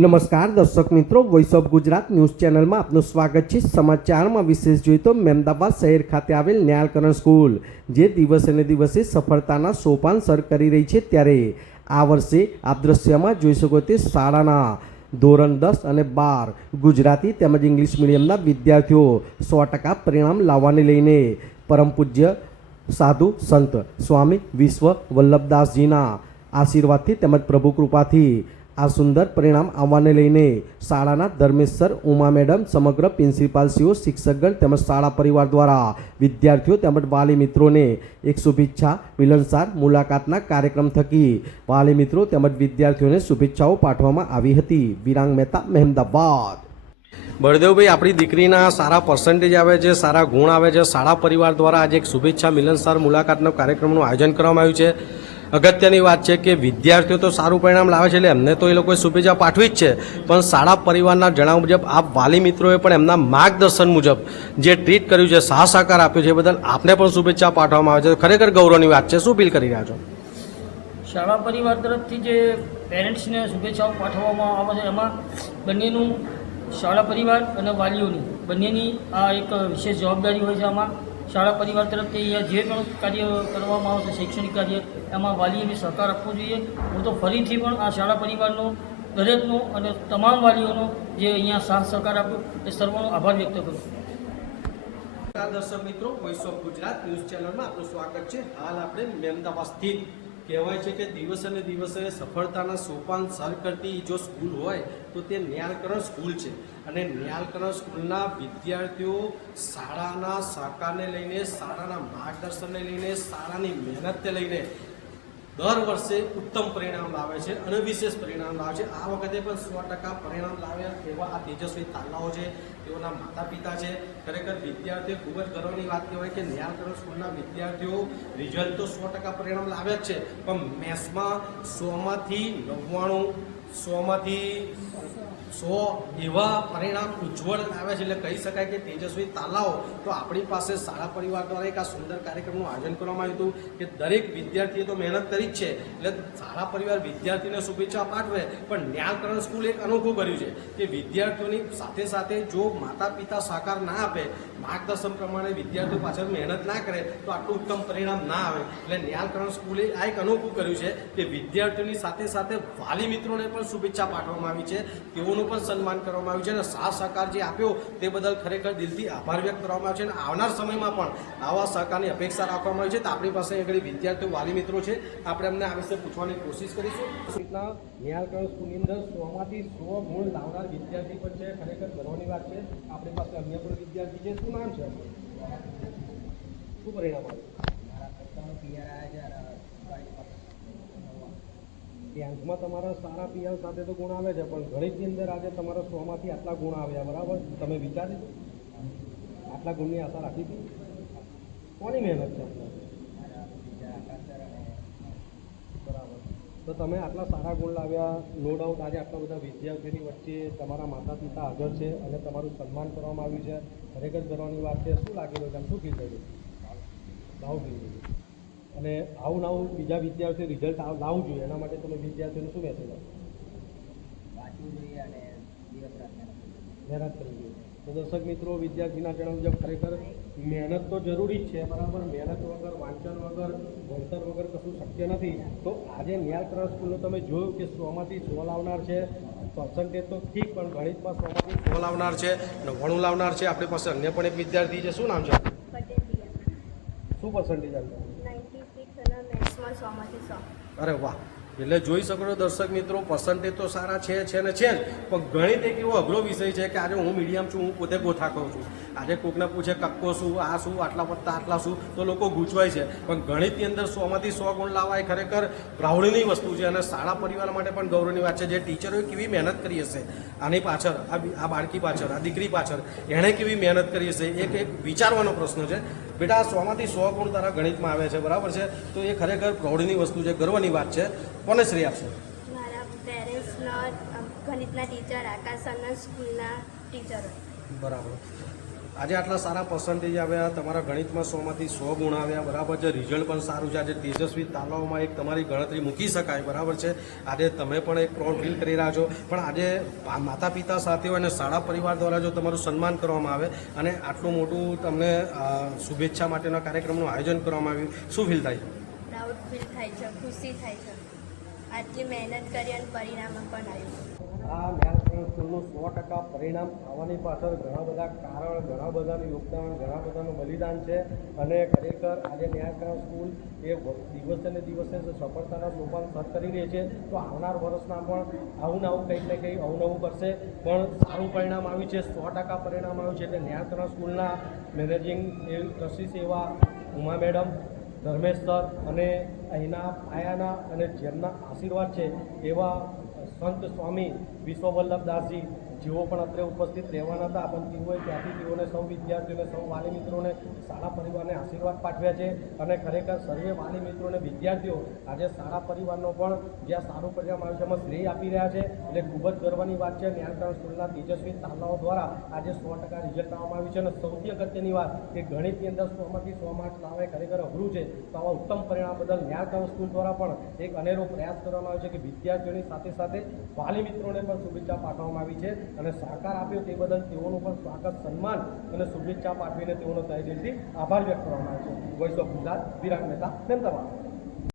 નમસ્કાર દર્શક મિત્રો, વોઇસ ઓફ ગુજરાત ન્યૂઝ ચેનલમાં આપનું સ્વાગત છે। સમાચારમાં વિશેષ જોઈએ તો મહેમદાવાદ શહેર ખાતે આવેલ ન્યાલકરણ સ્કૂલ જે દિવસે ને દિવસે સફળતાના સોપાન સર કરી રહી છે, ત્યારે આ વર્ષે આપ દ્રશ્યમાં જોઈ શકો તે શાળાના ધોરણ 10 અને 12 ગુજરાતી તેમજ ઇંગ્લિશ મીડિયમના વિદ્યાર્થીઓ 100% પરિણામ લાવવાને લઈને પરમ પૂજ્ય સાધુ સંત સ્વામી વિશ્વ વલ્લભદાસજીના આશીર્વાદથી તેમજ પ્રભુ કૃપાથી આ સુંદર પરિણામ આવવાને લઈને શાળાના ધર્મેશ સર, ઉમા મેડમ, સમગ્ર પ્રિન્સિપાલશ્રીઓ, શિક્ષકગણ તેમજ શાળા પરિવાર દ્વારા વિદ્યાર્થીઓ તેમજ વાલી મિત્રોને એક શુભેચ્છા મિલનસાર મુલાકાતના કાર્યક્રમ થકી વાલી મિત્રો તેમજ વિદ્યાર્થીઓને શુભેચ્છાઓ પાઠવવામાં આવી હતી। વિરાંગ મહેતા, મહેમદાવાદ। બળદેવભાઈ, આપણી દીકરીના સારા પર્સન્ટેજ આવે છે, સારા ગુણ આવે છે, શાળા પરિવાર દ્વારા આજે એક શુભેચ્છા મિલનસાર મુલાકાતનો કાર્યક્રમનું આયોજન કરવામાં આવ્યું છે। અગત્યની વાત છે કે વિદ્યાર્થીઓ તો સારું પરિણામ લાવે છે એટલે એમને તો એ લોકોએ શુભેચ્છા પાઠવી જ છે, પણ શાળા પરિવારના જણાવ્યા મુજબ આપ વાલી મિત્રોએ પણ એમના માર્ગદર્શન મુજબ જે ટ્રીટ કર્યું છે, સાહસ સહકાર આપ્યો છે, એ બદલ આપને પણ શુભેચ્છા પાઠવવામાં આવે છે। ખરેખર ગૌરવની વાત છે। શું ફીલ કરી રહ્યા છો? શાળા પરિવાર તરફથી જે પેરેન્ટ્સને શુભેચ્છાઓ પાઠવવામાં આવે છે, એમાં બંનેનું શાળા પરિવાર અને વાલીઓની બંનેની આ એક વિશેષ જવાબદારી હોય છે। આમાં શાળા પરિવાર તરફથી અહીંયા જે પણ કાર્ય કરવામાં આવશે, શૈક્ષણિક કાર્ય, એમાં વાલીઓને સહકાર આપવો જોઈએ। હું તો ફરીથી પણ આ શાળા પરિવારનો, દરેકનો અને તમામ વાલીઓનો જે અહીંયા સાથ સહકાર આપ્યો એ સર્વનો આભાર વ્યક્ત કરું છું। દર્શક મિત્રો, વોઇસ ઓફ ગુજરાત ન્યૂઝ ચેનલમાં આપનું સ્વાગત છે। હાલ આપણે મહેમદાવાદ સ્થિત કહેવાય છે કે દિવસે ને દિવસે સફળતાના સોપાન સર કરતી જો સ્કૂલ હોય તો તે ન્યાલકરણ સ્કૂલ છે, અને ન્યાલકરણ સ્કૂલના વિદ્યાર્થીઓ શાળાના સહકારને લઈને, શાળાના માર્ગદર્શનને લઈને, શાળાની મહેનતને લઈને દર વર્ષે ઉત્તમ પરિણામ લાવે છે અને વિશેષ પરિણામ લાવે છે। આ વખતે પણ 100% પરિણામ લાવ્યા એવા આ તેજસ્વી તાલાઓ છે, તેઓના માતા પિતા છે। ખરેખર વિદ્યાર્થીઓ ખૂબ જ ગર્વની વાત કહેવાય કે ન્યાલકરણ સ્કૂલના વિદ્યાર્થીઓ રિઝલ્ટ તો 100% પરિણામ લાવ્યા જ છે, પણ મેથ્સમાં 100માંથી 99, 100માંથી 100 એવા પરિણામ ઉજ્જવળ આવ્યા છે। એટલે કહી શકાય કે તેજસ્વી તાલાઓ તો આપણી પાસે શાળા પરિવાર દ્વારા એક આ સુંદર કાર્યક્રમનું આયોજન કરવામાં આવ્યું હતું કે દરેક વિદ્યાર્થીએ તો મહેનત કરી જ છે, એટલે શાળા પરિવાર વિદ્યાર્થીને શુભેચ્છા પાઠવે, પણ ન્યાલકરણ સ્કૂલ એક અનોખું કર્યું છે કે વિદ્યાર્થીઓની સાથે સાથે જો માતા પિતા સહકાર ના આપે, માર્ગદર્શન પ્રમાણે વિદ્યાર્થીઓ પાછળ મહેનત ના કરે તો આટલું ઉત્તમ પરિણામ ના આવે। એટલે ન્યાલકરણ સ્કૂલે આ એક અનોખું કર્યું છે કે વિદ્યાર્થીઓની સાથે સાથે વાલી મિત્રોને પણ શુભેચ્છા પાઠવવામાં આવી છે, તેઓનું પણ સન્માન કરવામાં આવ્યું છે અને સાથ સહકાર જે આપ્યો તે બદલ ખરેખર દિલથી આભાર વ્યક્ત કરવામાં આવ્યો છે। અને આવનાર સમયમાં પણ આવા સહકારની અપેક્ષા રાખવામાં આવી છે। તો આપણી પાસે આગળ વિદ્યાર્થીઓ, વાલી મિત્રો છે, આપણે એમને આ વિશે પૂછવાની કોશિશ કરીશું। રીતના ન્યાલકરણ સ્કૂલની અંદર 100માંથી 100 ગુણ લાવનાર વિદ્યાર્થી પણ છે, ખરેખર ગર્વની વાત છે। આપણી પાસે અન્ય પણ વિદ્યાર્થી છે, શું નામ છે, શું પરિણામ ગણિતમાં તમારા સારા પીઆર સાથે તો ગુણ આવે છે, પણ ગણિતની અંદર આજે તમારા 100માંથી આટલા ગુણ આવ્યા, બરાબર? તમે વિચારી આટલા ગુણની આશા રાખી હતી? કોની મહેનત છે? બરાબર, તો તમે આટલા સારા ગુણ લાવ્યા, નો ડાઉટ આજે આટલા બધા વિદ્યાર્થીઓની વચ્ચે તમારા માતા પિતા હાજર છે અને તમારું સન્માન કરવામાં આવ્યું છે, ખરેખર કરવાની વાત છે। શું લાગી રહ્યું, તમે શું ફીલ કર્યું? ભાવ ફીલ કર્યું। અને આવું નવું બીજા વિદ્યાર્થીઓ રિઝલ્ટ લાવવું જોઈએ, એના માટે તમે વિદ્યાર્થીઓને શું મેસેજ આપો? વાંચવું જોઈએ અને દિવસ રાત મહેનત કરવી જોઈએ। તો દર્શક મિત્રો, વિદ્યાર્થીના જણાવ્યા મુજબ ખરેખર મહેનત તો જરૂરી જ છે, બરાબર? મહેનત વગર, વાંચન વગર, ભણતર વગર કશું શક્ય નથી। તો આજે ન્યાલકરણ સ્કૂલનું તમે જોયું કે 100માંથી 100 લાવનાર છે, પર્સન્ટેજ તો ઠીક, પણ ગણિતમાં 100માંથી 100 લાવનાર છે, 99 લાવનાર છે। આપણી પાસે અન્ય પણ એક વિદ્યાર્થી છે, શું નામ છે? શું પર્સન્ટેજ આવ્યું? 96 અને મેથ્સમાં 100માંથી 100। અરે વાહ! એટલે જોઈ શકો છો દર્શક મિત્રો, પર્સન્ટેજ તો સારા છે ને છે જ, પણ ગણિત એક એવો અઘરો વિષય છે કે આજે હું મીડિયમ છું, હું પોતે ગોથા કહું છું। આજે કોકને પૂછે કક્કો શું, આ શું, આટલા વત્તા આટલા શું, તો લોકો ગૂંચવાય છે, પણ ગણિતની અંદર 100માંથી 100 ગુણ લાવવા એ ખરેખર પ્રાઉડની વસ્તુ છે અને શાળા પરિવાર માટે પણ ગૌરવની વાત છે। જે ટીચરોએ કેવી મહેનત કરી હશે આની પાછળ, આ બાળકી પાછળ, આ દીકરી પાછળ એણે કેવી મહેનત કરી હશે, એક વિચારવાનો પ્રશ્ન છે। બેટા, 100માંથી 100 ગુણ તારા ગણિતમાં આવે છે, બરાબર છે? તો એ ખરેખર પ્રાઉડની વસ્તુ છે, ગર્વની વાત છે। કોને શ્રેય આપશે? મારા પેરેન્ટ્સના, ગણિતના ટીચર, આકાશ સરના સ્કૂલના ટીચરો। બરાબર। આજે આટલા સારા પર્સન્ટેજ આવ્યા, તમારા ગણિતમાં 100માંથી 100 ગુણ આવ્યા, બરાબર છે. રિઝલ્ટ પણ સારું છે. આજે તેજસ્વી તાલાવમાં એક તમારી ગણતરી મૂકી શકાય, બરાબર છે. આજે તમે પણ એક પ્રાઉડ ફીલ કરી રહ્યા છો. પણ આજે માતા પિતા સાથે હોય અને શાળા પરિવાર દ્વારા જો તમારું સન્માન કરવામાં આવે અને આટલું મોટું તમને શુભેચ્છા માટેના કાર્યક્રમનું આયોજન કરવામાં આવ્યું, શું ફીલ થાય છે? પ્રાઉડ ફીલ થાય છે, ખુશી થાય છે. આટલી મહેનત કરી અને પરિણામ પણ આવ્યું. આ ન્યાલકરણ સ્કૂલનું 100% પરિણામ આવવાની પાછળ ઘણા બધા કારણ, ઘણા બધાનું યોગદાન, ઘણા બધાનું બલિદાન છે. અને ખરેખર આજે ન્યાલકરણ સ્કૂલ એ દિવસે ને દિવસે સફળતાના સોપાન સર કરી રહી છે. તો આવનાર વર્ષના પણ આવું ને આવું કંઈક ને કંઈક અવનવું કરશે. પણ સારું પરિણામ આવ્યું છે, 100% પરિણામ આવ્યું છે. એટલે ન્યાલકરણ સ્કૂલના મેનેજિંગ ટ્રસ્ટી સેવા ઉમા મેડમ, ધર્મેશ સર અને અહીંના પાયાના અને જેમના આશીર્વાદ છે એવા સંત સ્વામી વિશ્વવલ્લભદાસજી, જેઓ પણ અત્રે ઉપસ્થિત રહેવાના હતા, પણ તેઓએ ત્યાંથી તેઓને સૌ વિદ્યાર્થીઓને, સૌ વાલી મિત્રોને, શાળા પરિવારને આશીર્વાદ પાઠવ્યા છે. અને ખરેખર સર્વે વાલી મિત્રો અને વિદ્યાર્થીઓ આજે શાળા પરિવારનો પણ જ્યાં સારું પરિણામ આવ્યું છે એમાં શ્રેય આપી રહ્યા છે. એટલે ખૂબ જ ગર્વની વાત છે. ન્યાલકરણ સ્કૂલના તેજસ્વી તાલાઓ દ્વારા આજે 100% રિઝલ્ટ આવવામાં આવ્યું છે. અને સૌથી અગત્યની વાત કે ગણિતની અંદર 100માંથી 100 માર્ક્સ લાવે ખરેખર અઘરું છે. તો આવા ઉત્તમ પરિણામ બદલ ન્યાલકરણ સ્કૂલ દ્વારા પણ એક અનેરો પ્રયાસ કરવામાં આવ્યો છે કે વિદ્યાર્થીઓની સાથે સાથે વાલી મિત્રોને પણ શુભેચ્છા પાઠવવામાં આવી છે. અને સહકાર આપ્યો તે બદલ તેઓનું પણ સ્વાગત, સન્માન અને શુભેચ્છા પાઠવીને તેઓનો તહે દિલથી આભાર વ્યક્ત કરવામાં આવે છે. Voice of Gujarat, Virat Mehta, Ahmedabad.